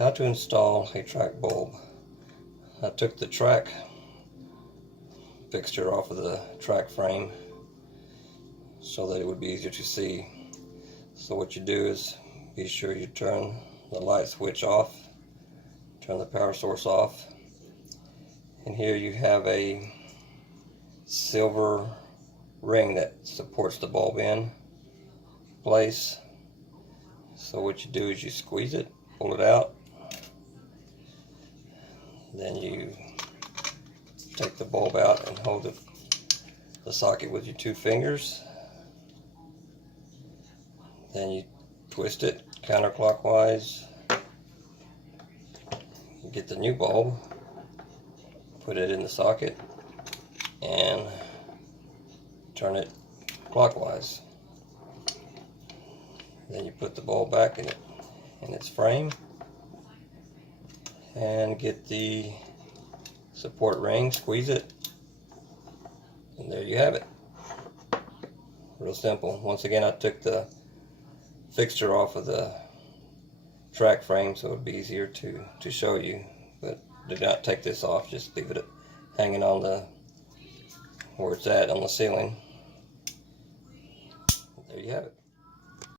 How to install a track bulb. I took the track fixture off of the track frame so that it would be easier to see. So what you do is be sure you turn the light switch off, turn the power source off, and here you have a silver ring that supports the bulb in place. So what you do is you squeeze it, pull it out, then you take the bulb out and hold the socket with your 2 fingers. Then you twist it counterclockwise. You get the new bulb, put it in the socket, and turn it clockwise. Then you put the bulb back in its frame and get the support ring, squeeze it, and there you have it. Real simple. Once again, I took the fixture off of the track frame so it would be easier to show you, but do not take this off, just leave it hanging on where it's at on the ceiling. There you have it.